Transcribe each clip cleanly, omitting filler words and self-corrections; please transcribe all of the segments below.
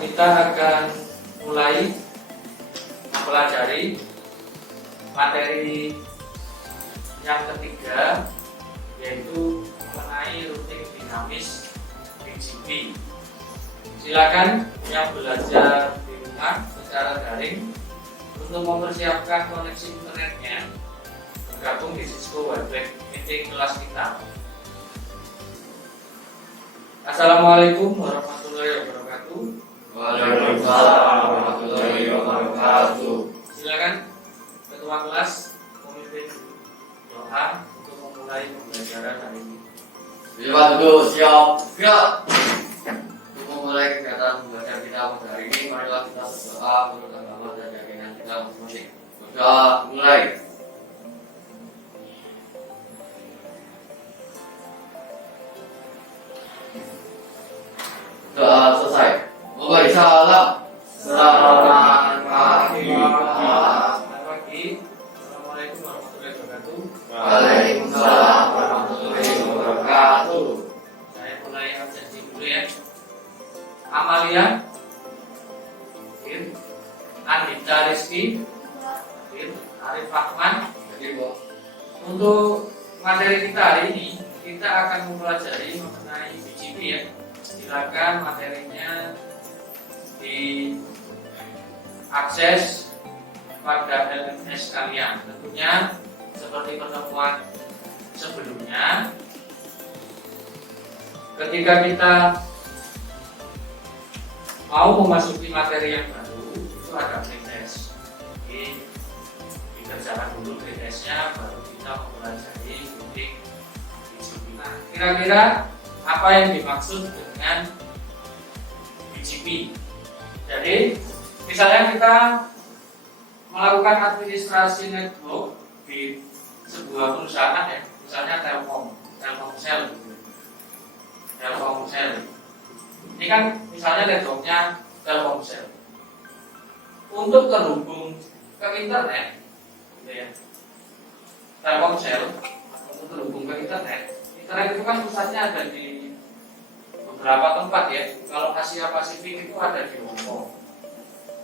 Kita akan mulai mempelajari materi yang ketiga, yaitu mengenai routing dinamis BGP. Silakan yang belajar di rumah secara daring untuk mempersiapkan koneksi internetnya bergabung di Cisco Webex meeting kelas kita. Assalamualaikum warahmatullahi wabarakatuh. Waalaikumsalam warahmatullahi wabarakatuh. Silakan ketua kelas memimpin doa untuk memulai pembelajaran hari ini. Bila duduk siap gerak. Untuk memulai kegiatan belajar kita pada hari ini, marilah kita berdoa menurut agama dan keyakinan kita masing-masing. Berdoa mulai. Doa selesai. Memberi salam. Selamat pagi. Selamat pagi. Assalamualaikum warahmatullahi wabarakatuh. Waalaikumsalam warahmatullahi wabarakatuh. Saya mulai absensi dulu ya. Amalia, Andita Rizky, Arif Rahman. Untuk materi kita hari ini, kita akan mempelajari mengenai BGP ya. Silakan materinya diakses pada LMS kalian. Tentunya seperti pertemuan sebelumnya, ketika kita mau memasuki materi yang baru, itu ada pretest. Jadi dikerjakan dulu pretestnya, baru kita mempelajari routing BGP. Nah, kira-kira apa yang dimaksud dengan BGP? Jadi, misalnya kita melakukan administrasi network di sebuah perusahaan ya, misalnya Telkomsel. Ini kan misalnya networknya Telkomsel. Untuk terhubung ke internet, gitu ya, Telkomsel untuk terhubung ke internet itu kan pusatnya ada di beberapa tempat ya. Kalau Asia Pasifik itu ada di Hong Kong.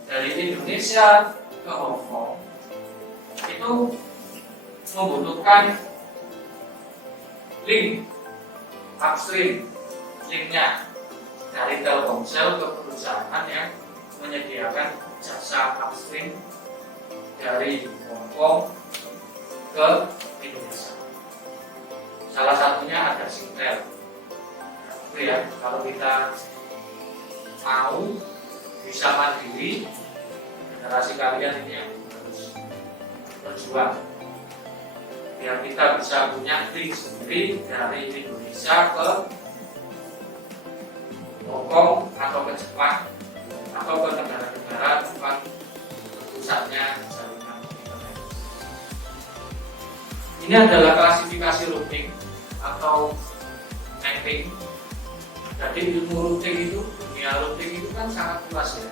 Dari Indonesia ke Hong Kong itu membutuhkan link upstream, linknya dari Telkomsel ke perusahaan yang menyediakan jasa upstream dari Hong Kong ke Indonesia. Salah satunya ada Singtel. Itu ya, kalau kita mau bisa mandiri, generasi kalian ini yang harus berjuang biar kita bisa punya link sendiri dari Indonesia ke Hong Kong atau ke Jepang atau ke negara-negara tempat pusatnya jaringan internet. Ini adalah klasifikasi routing atau mapping. Jadi ilmu routing itu, dunia routing itu kan sangat luas ya.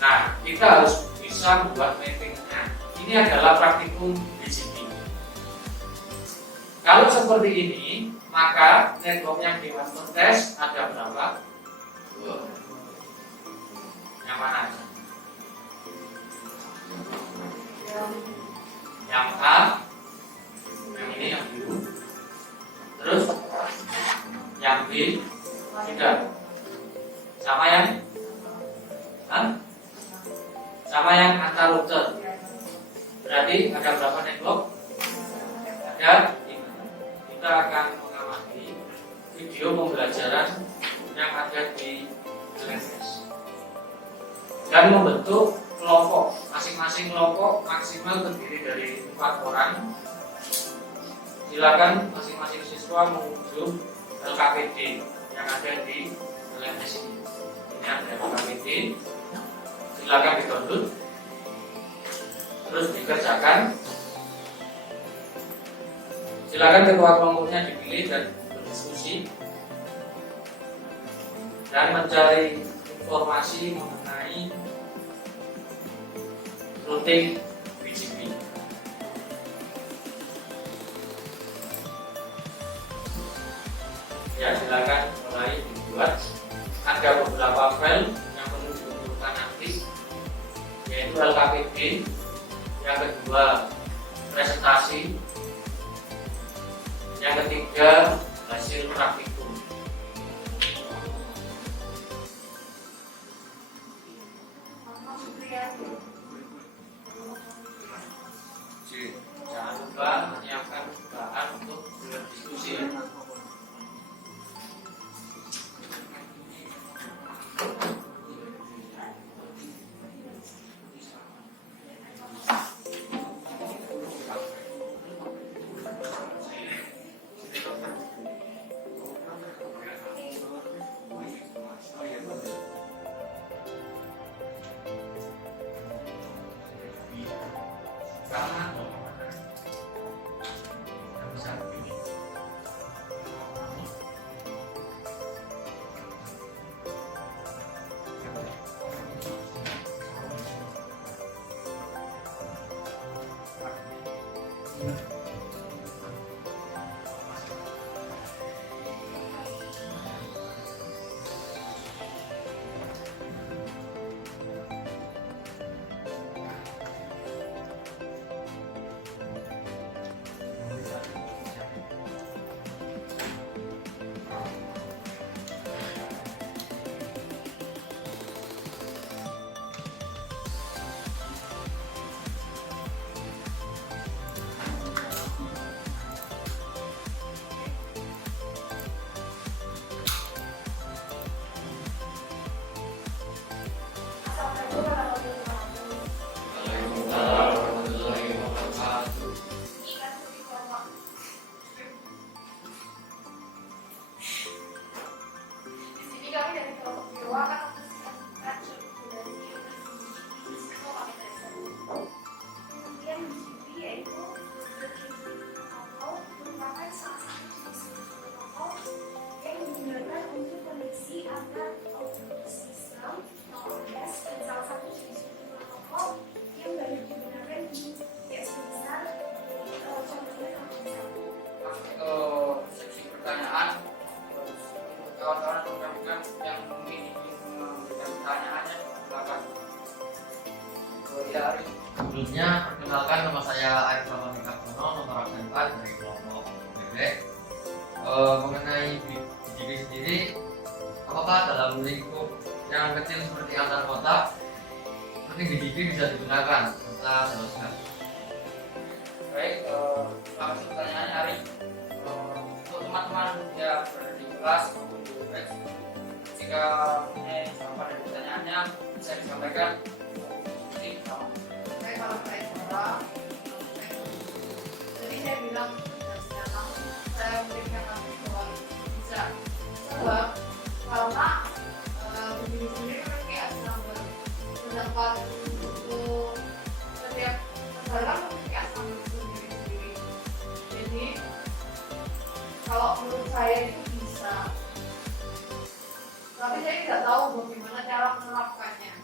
Nah, kita harus bisa membuat mappingnya. Ini adalah praktikum BGP. Kalau seperti ini, maka network yang di master test ada berapa? Yang mana? Yang A, yang ini yang biru. Terus yang B tidak. Sama yang sama yang antar router. Berarti ada berapa network? Ada dan kita akan mengamati video pembelajaran yang ada di LMS dan membentuk kelompok. Masing-masing kelompok maksimal terdiri dari 4 orang. Silakan masing-masing siswa mengunjung LKPD yang ada di LMS ini. Ini ada LKPD. Silakan di-download, terus dikerjakan. Silakan ketua kelompoknya dipilih dan berdiskusi dan mencari informasi mengenai routing BGP. Ya, silakan mulai dibuat. Ada beberapa file yang perlu dikumpulkan nanti, yaitu LKPD, yang kedua presentasi, yang ketiga hasil praktikum. Jangan lupa menyiapkan bahan untuk berdiskusi. Sebelumnya, perkenalkan nama saya Arif Rahman Kaptono, nomor absen 4 dari kelompok bebek. Mengenai BGP sendiri, apakah dalam lingkup yang kecil seperti antar kota, seperti BGP bisa digunakan? Kita jelaskan. Baik, langsung pertanyaannya Arif. Untuk teman-teman yang berada di kelas maupun di web, jika punya jawaban dari pertanyaannya bisa disampaikan. Kalau saya coba, jadi saya bilang sekarang saya berikan nanti bahwa bisa sebab karena begini sendiri kan kayak sumber pendapat untuk setiap negara kan kayak sumber sendiri. Jadi kalau menurut saya itu bisa, tapi saya tidak tahu bagaimana cara menerapkannya.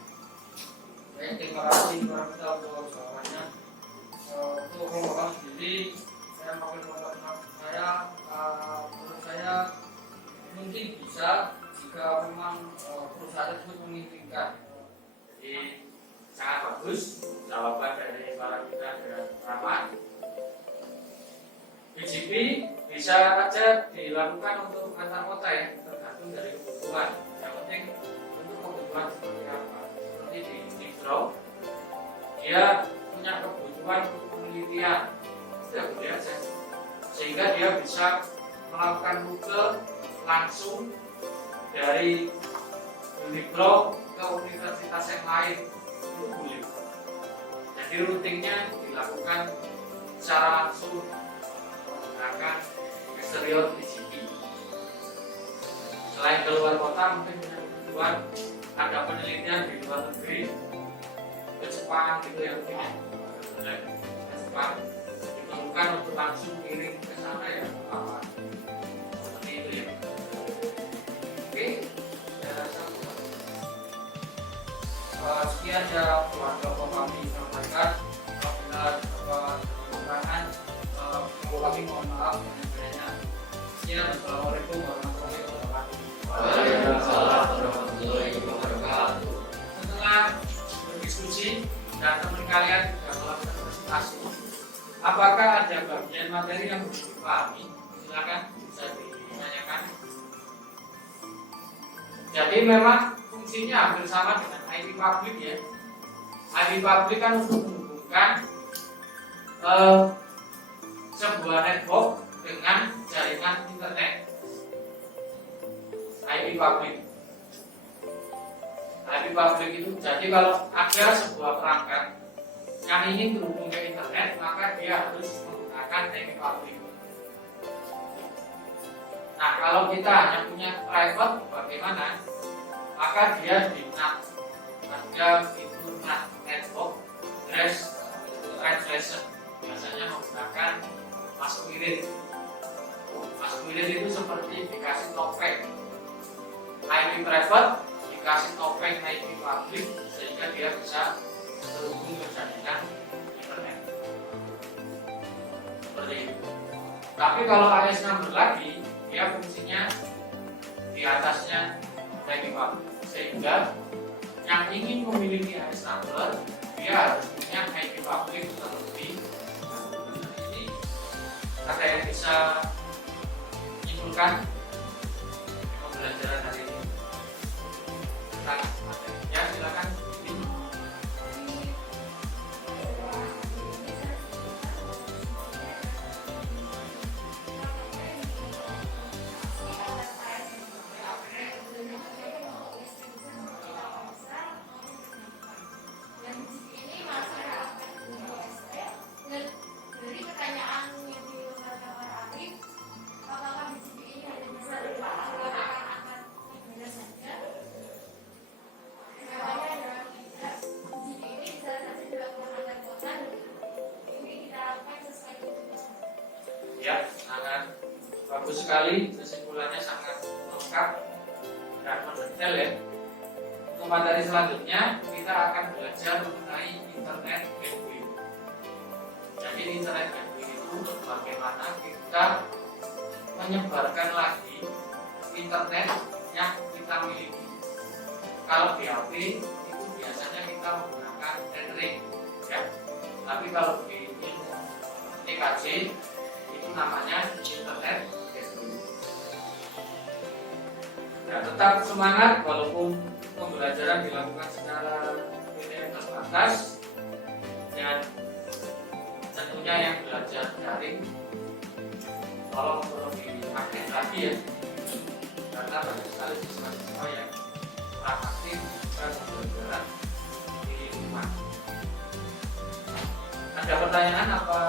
Baik, terima kasih Pak untuk jawabannya. Untuk kelompok sendiri, saya mengambil kelompok saya. Menurut saya mungkin bisa jika memang perusahaan tersebut mengizinkan. Jadi sangat bagus jawaban dari para kita dan Rahmat. BGP bisa saja dilakukan untuk antar kota ya, tergantung dari kebutuhan. Yang penting untuk kebutuhan seperti apa. Seperti di Nitro, dia punya kebutuhan untuk penelitian, sudah boleh aja. sehingga dia bisa melakukan rute langsung dari Unibro ke universitas yang lain, itu boleh. Jadi routingnya dilakukan secara langsung menggunakan exterior PGP. Selain ke luar kota, mungkin dengan tujuan ada penelitian di luar negeri, ke Jepang gitu ya, mungkin ke Jepang diperlukan untuk langsung kirim ke sana ya, apa seperti itu ya. Oke, saya rasa sekian ya keluarga kami sampaikan. Apabila kekurangan, kami mohon maaf menyampaikannya. Sekian, assalamualaikum warahmatullahi wabarakatuh. Waalaikumsalam warahmatullahi wabarakatuh. Setelah berdiskusi dan teman kalian sudah melakukan presentasi, apakah ada bagian materi yang belum dipahami? Silakan bisa ditanyakan. Jadi memang fungsinya hampir sama dengan IP public ya. IP public kan untuk menghubungkan sebuah network dengan jaringan internet. IP public. IP public itu jadi kalau ada sebuah perangkat yang ingin terhubung ke internet, maka dia harus menggunakan IP public. Nah, kalau kita hanya punya private, bagaimana? Maka dia di NAT, ada fitur NAT network address translation, biasanya menggunakan masquerade. Masquerade itu seperti dikasih topeng IP private, dikasih topeng IP public, sehingga dia bisa terhubung ke jaringan internet. Seperti itu. Tapi kalau AES number lagi, dia fungsinya di atasnya IP public, sehingga yang ingin memiliki AES number dia harus punya IP public terlebih. Ini ada yang bisa menyimpulkan pembelajaran hari ini? Ya, silakan. Dari pertanyaan yang dilontarkan oleh Arif, apakah BCP ini hanya bisa dilakukan angkat gimana saja? Jawabannya adalah tidak. BCP ini bisa saja dilakukan antar kota, dan ini kita lakukan sesuai kebutuhan. Ya, sangat bagus sekali, kesimpulannya sangat lengkap dan mendetail ya. Untuk materi selanjutnya kita akan belajar mengenai internet gateway. Jadi internet gateway itu bagaimana kita menyebarkan lagi internet yang kita miliki. Kalau di HP itu biasanya kita menggunakan tethering ya. Tapi kalau di TKJ itu namanya internet gateway. Nah, tetap semangat walaupun pembelajaran dilakukan secara PTM terbatas, dan tentunya yang belajar daring tolong perlu dipakai lagi ya, karena banyak sekali siswa-siswa yang kurang aktif dan pembelajaran di rumah. Ada pertanyaan apa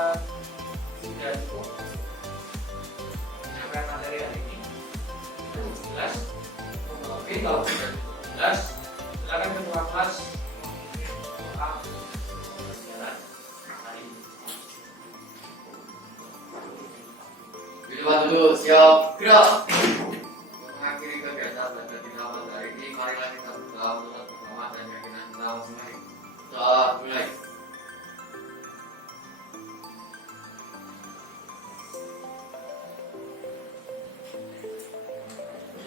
sudah cukup menyampaikan materi hari ini? Jelas? Oke, kalau sudah jelas, silakan ketua kelas soal pembelajaran hari ini. Bila dulu siap gerak. Mengakhiri kegiatan belajar kita pada hari ini, marilah kita berdoa untuk bersama dan keyakinan kita masing-masing. Doa mulai.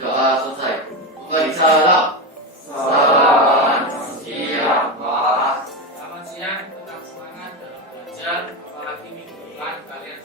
Doa selesai. Bukan salam. Salam siap Pak. Selamat siang, tetap semangat dalam belajar, apalagi minggu depan kalian